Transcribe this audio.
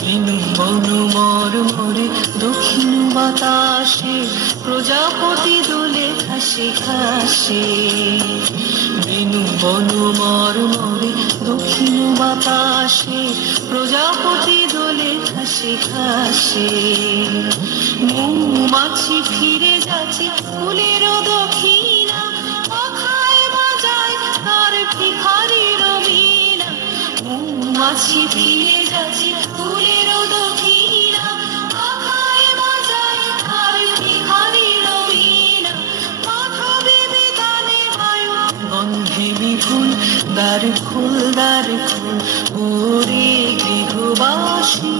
Venue বনু মরমরে দক্ষিণ বাতাসে প্রজাপতি দোলে খাসে খাসে। ভিনু বনু মরমরে দক্ষিণ বাতাসে প্রজাপতি দোলে খাসে খাসে। মৌমাছি ফিরে যাচ্ছে ফুলের দক্ষিণা, পাখায় বাজায় তার ভিখারির বীণা। মৌমাছি ফিরে যাচ্ছে ফুলের দক্ষিণা, পাখায় বাজায় তার ভিখারির বীণা। মাথা বেবে গানে বায়ু গন্ধে বিপুল, দ্বার খোল দ্বার খোল ওরে গৃহবাসী।